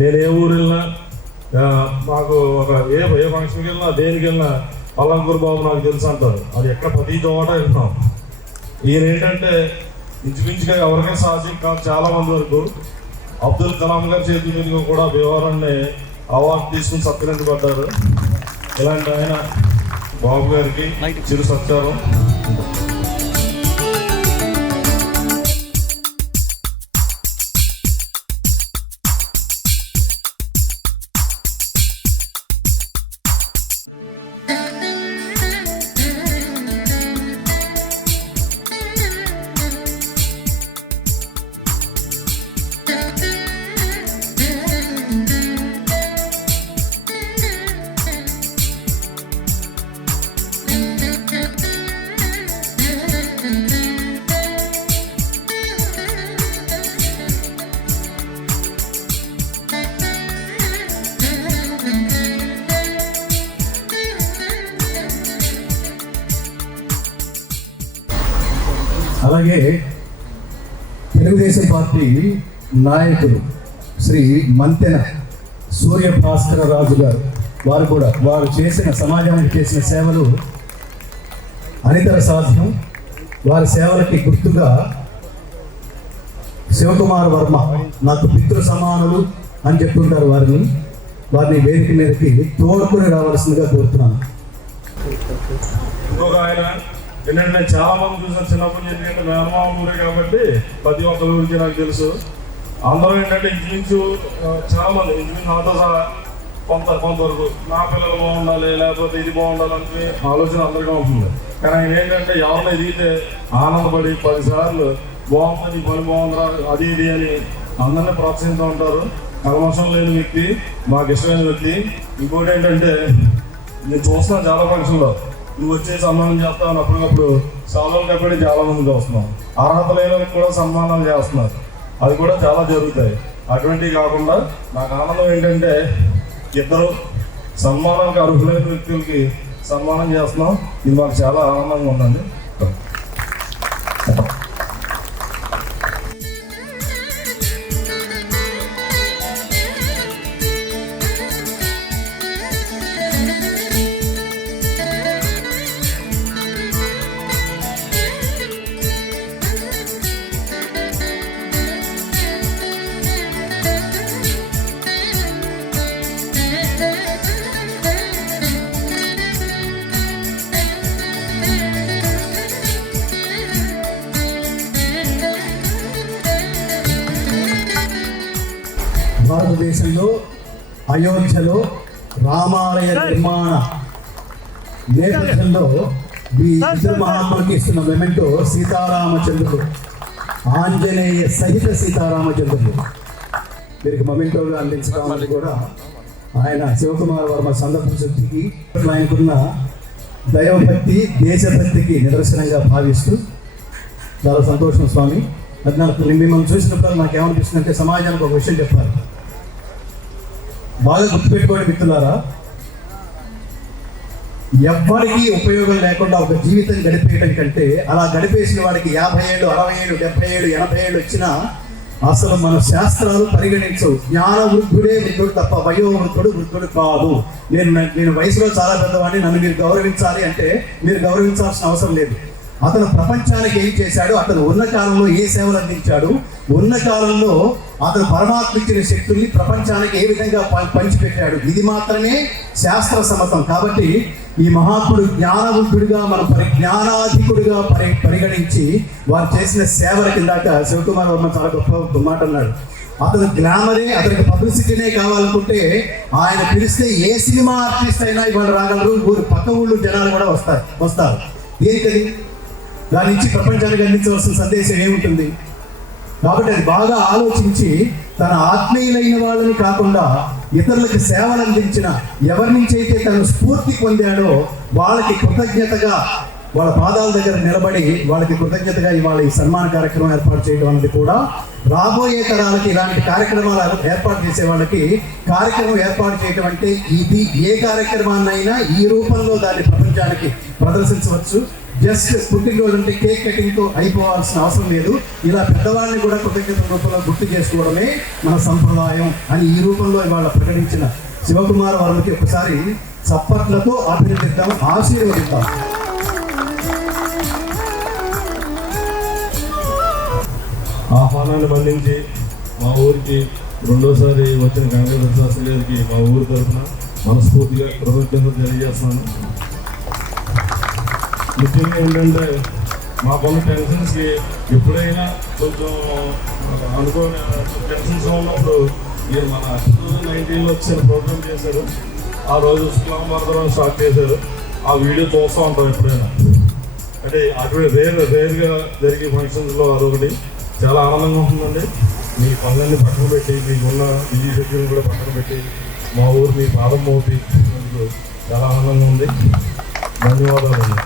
నేను ఏ ఊరు వెళ్ళినా మాకు ఒక ఏ ఫంక్షన్కి వెళ్ళినా దేనికి వెళ్ళినా పల్లంకూరు బాబు నాకు తెలుసు అంటారు. అది ఎక్కడ ప్రతి చోట వెళ్తున్నాం. ఈయన ఏంటంటే ఇంచుమించుగా ఎవరికైనా సాధ్యం కాదు చాలా మంది వరకు అబ్దుల్ కలాం గారి చేతి మీదుగా కూడా వ్యవహారాన్ని అవార్డు తీసుకుని సత్కరించబడ్డారు. ఇలాంటి ఆయన బాబు గారికి చిరు సత్కారం. అలాగే తెలుగుదేశం పార్టీ నాయకులు శ్రీ మంతెన సూర్యభాస్కర రాజు గారు వారు చేసిన సమాజానికి చేసిన సేవలు అనితర సాధ్యం. వారి సేవలకి గుర్తుగా శివకుమార్ వర్మ నాకు పితృ సమానులు అని చెప్తుంటారు. వారిని వేదిక మీదకి తోడుకొని రావాల్సిందిగా కోరుతున్నాను. ఇంకొక ఆయన ఏంటంటే చాలా మంది చూసాను చిన్నప్పటి నుంచి, ఎందుకంటే మేనమామ ఊరే కాబట్టి ప్రతి ఒక్క ఊరికి నాకు తెలుసు. అందరూ ఏంటంటే ఇంచుమించు చాలా మంది ఇంచుమించు నాతో సహా కొంతవరకు నా పిల్లలు బాగుండాలి లేకపోతే ఇది బాగుండాలని ఆలోచన అందరికీ ఉంటుంది. కానీ ఆయన ఏంటంటే ఎవరిని ఎదిగితే ఆనందపడి 10 సార్లు బాగుంది పని బాగుందిరా అది ఇది అని అందరినీ ప్రోత్సహిస్తూ ఉంటారు. కల్మషం లేని వ్యక్తి, మాకు ఇష్టమైన వ్యక్తి. ఇంకోటి ఏంటంటే నేను చూస్తున్నాను చాలా ఫంక్షన్లో నువ్వు వచ్చే సన్మానం చేస్తావు, అప్పటికప్పుడు సామాన్లు కప్పటి చాలా మందికి వస్తున్నాం. అర్హత లేని కూడా సన్మానాలు చేస్తున్నారు. అది కూడా చాలా జరుగుతాయి. అటువంటివి కాకుండా నాకు ఆనందం ఏంటంటే ఇద్దరు సన్మానానికి అర్హులైన వ్యక్తులకి సన్మానం చేస్తున్నాం. ఇది మాకు చాలా ఆనందంగా ఉందండి. భారతదేశంలో అయోధ్యలో రామాలయ నిర్మాణ నేపథ్యంలో ఈ ఇద్దరు మహాత్ములకి ఇస్తున్న మెమెంటో సీతారామచంద్రుడు, ఆంజనేయ సహిత సీతారామచంద్రుడు వీరికి మొమెంటోగా అందించడానికి కూడా ఆయన శివకుమార్ వర్మ సందర్భ శక్తికి ఆయనకున్న దైవభక్తి దేశభక్తికి నిదర్శనంగా భావిస్తూ చాలా సంతోషం స్వామి. అది నాకు మిమ్మల్ని చూసినప్పుడు నాకు ఏమనిపిస్తుంది అంటే సమాజానికి ఒక విషయం చెప్పాలి. బాగా గుర్తుపెట్టుకోండి మిత్రులారా, ఎవ్వరికీ ఉపయోగం లేకుండా ఒక జీవితం గడిపేయడం కంటే అలా గడిపేసిన వాడికి 50 ఏళ్ళు 60 ఏళ్ళు 70 ఏళ్ళు 80 ఏళ్ళు వచ్చినా అసలు మన శాస్త్రాలు పరిగణించవు. జ్ఞాన వృద్ధుడే వృద్ధుడు తప్ప వయోవృద్ధుడు వృద్ధుడు కాదు. నేను వయసులో చాలా పెద్దవాడిని, నన్ను మీరు గౌరవించాలి అంటే మీరు గౌరవించాల్సిన అవసరం లేదు. అతను ప్రపంచానికి ఏం చేశాడు, అతను ఉన్న కాలంలో ఏ సేవలు అందించాడు, ఉన్న కాలంలో అతను పరమాత్మ ఇచ్చిన శక్తుల్ని ప్రపంచానికి ఏ విధంగా పంచిపెట్టాడు, ఇది మాత్రమే శాస్త్ర సమ్మతం. కాబట్టి ఈ మహాత్ముడు జ్ఞానవంతుడిగా మన జ్ఞానాధికుడిగా పరిగణించి వారు చేసిన సేవల కిందాక శివకుమార్ వర్మ చాలా గొప్ప మాట అన్నాడు. అతను గ్లామరే, అతనికి పబ్లిసిటీనే కావాలనుకుంటే ఆయన పిలిస్తే ఏ సినిమా ఆర్టిస్ట్ అయినా ఇవాళ రాగలరు. పక్క ఊళ్ళో జనాలు కూడా వస్తారు. దేనికది? దాని నుంచి ప్రపంచానికి అందించవలసిన సందేశం ఏముంటుంది? కాబట్టి అది బాగా ఆలోచించి తన ఆత్మీయులైన వాళ్ళని కాకుండా ఇతరులకు సేవలు అందించిన ఎవరి నుంచి అయితే తను స్ఫూర్తి పొందాడో వాళ్ళకి కృతజ్ఞతగా వాళ్ళ పాదాల దగ్గర నిలబడి వాళ్ళకి కృతజ్ఞతగా ఇవాళ ఈ సన్మాన కార్యక్రమం ఏర్పాటు చేయడం అనేది కూడా రాబోయే తరాలకి ఇలాంటి కార్యక్రమాలు ఏర్పాటు చేసే వాళ్ళకి కార్యక్రమం ఏర్పాటు చేయడం అంటే ఇది ఏ కార్యక్రమాన్నైనా ఈ రూపంలో దాన్ని ప్రపంచానికి ప్రదర్శించవచ్చు. జస్ట్ పుట్టినరోజు అంటే కేక్ కటింగ్తో అయిపోవాల్సిన అవసరం లేదు. ఇలా పెద్దవాళ్ళని కూడా కృతజ్ఞత రూపంలో గుర్తు చేసుకోవడమే మన సంప్రదాయం అని ఈ రూపంలో ఇవాళ ప్రకటించిన శివకుమార్ వర్మకి ఒకసారి చప్పట్లతో అభినందిద్దాం, ఆశీర్వదిద్దాం. ఆహ్వానాన్ని మన్నించి మా ఊరికి రెండోసారి వచ్చిన గంగాధర శాస్త్రి గారికి మా ఊరి తరఫున మనస్ఫూర్తిగా కృతజ్ఞతలు తెలియజేస్తున్నాను. ముఖ్యంగా ఏంటంటే మాకున్న టెన్షన్స్కి ఎప్పుడైనా కొంచెం అనుకోని టెన్షన్స్ ఉన్నప్పుడు మీరు మన 2019లో వచ్చిన ప్రోగ్రామ్ చేశారు. ఆ రోజు శుక్లాంబరదరం స్టార్ట్ చేశారు. ఆ వీడియో చూస్తూ ఉంటాం ఎప్పుడైనా. అంటే అటువంటి రేర్గా జరిగే ఫంక్షన్స్లో అదొకటి చాలా ఆనందంగా ఉంటుందండి. మీ పనులన్నీ పక్కన పెట్టి మీకున్న బిజీ షెడ్యూల్ కూడా పక్కన పెట్టి మా ఊరు మీ పాదం మోపి చాలా ఆనందంగా ఉంది. ధన్యవాదాలు.